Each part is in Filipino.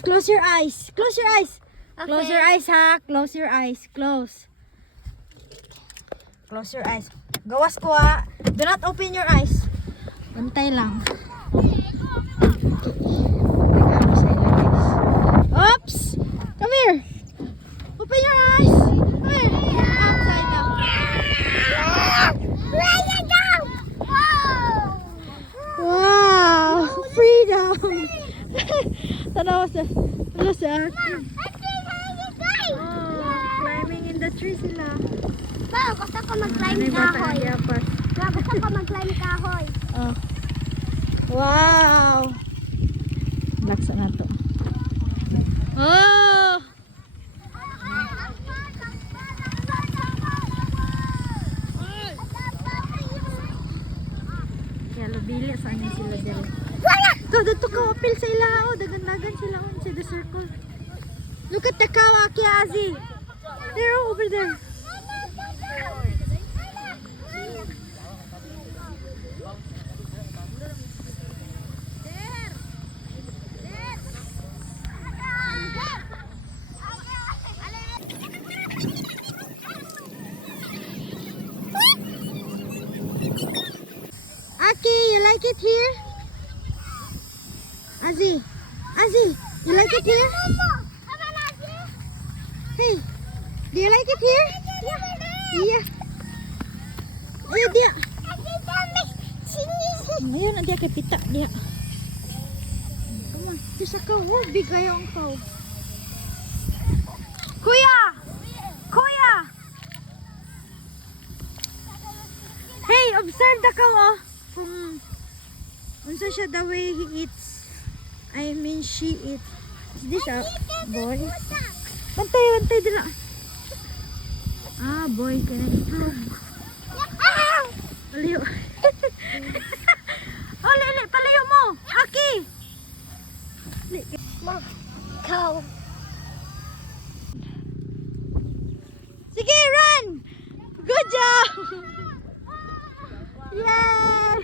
Close your eyes. Close your eyes. Okay. Close your eyes, ha. Close your eyes. Close. Close your eyes. Gawas ko, ha. Do not open your eyes. Bantay lang. Regalo sa ila, guys. Oops! Come here. Open your eyes. Come here. Outside now. Wow! Freedom! Tanaw sa... Tanaw sa... Climbing in the tree sila. Ma, gusto ko mag-climb kahoy. Ma, gusto ko mag-climb kahoy. Oh. Wow! Laksa na to. Oh! Kaya lubili saan niya sila dyan. Dito ka apil sa ila. Oh, dagan-dagan sila on sa the circle. Look at the cow, Aki Azi. There, over there. Aki, you like it here? Azi, Azi, you like it here? Hey, do you like it here? Yeah. Ayo dia. Ayun na dia kay pita dia. Come on, there's a cow. Oh, big kayo ang cow. Kuya! Kuya! Hey, observe the cow, oh. Kung unsa siya the way he eats. I mean she eats. Is this a boy? Bantay, bantay din na. Ah, boy, can I improve? Palayo. Oh, lili, palayo mo. Aki! Ma, cow. Sige, run! Good job! Yay!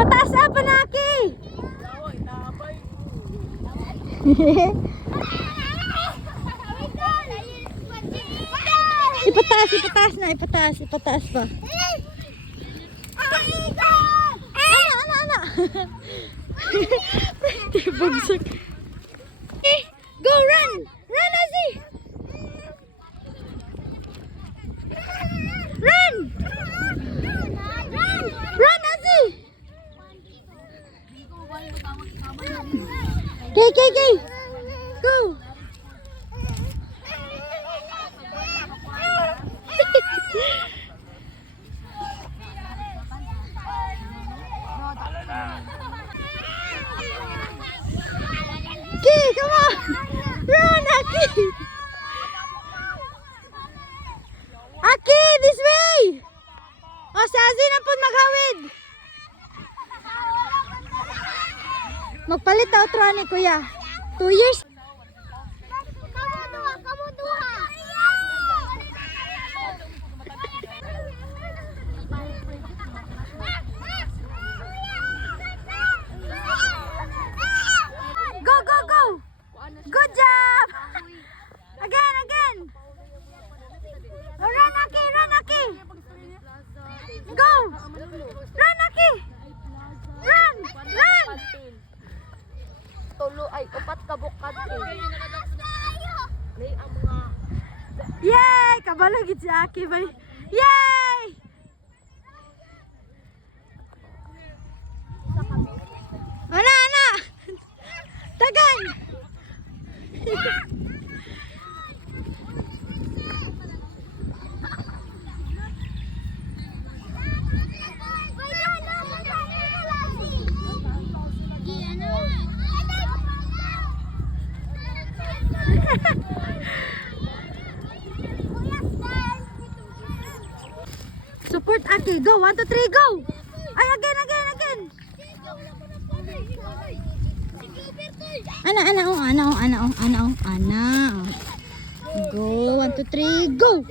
Pataas na, Panaki! Ipataas na, ipataas pa. Ana. Tibugsak. Go, run! Run, Azi! Run! Run, Azi! Okay. Go! Okay, come on! Run, Aki! Aki, this way! O, si Azi na po maghawid! Magpalit na outro ni Kuya. 2 years? Kamu dua. Go! Good job! Again! Oh, run, Aki! Go! Run, Aki! Run! Tulo ay upat ka bukat may ang mga Yay! Kabalo gid si Aki bay. Yay! Ana! Tagan! Support Aki. Go. 1, 2, 3, go. Ay, again. Ana. Go. 1, 2, 3, go.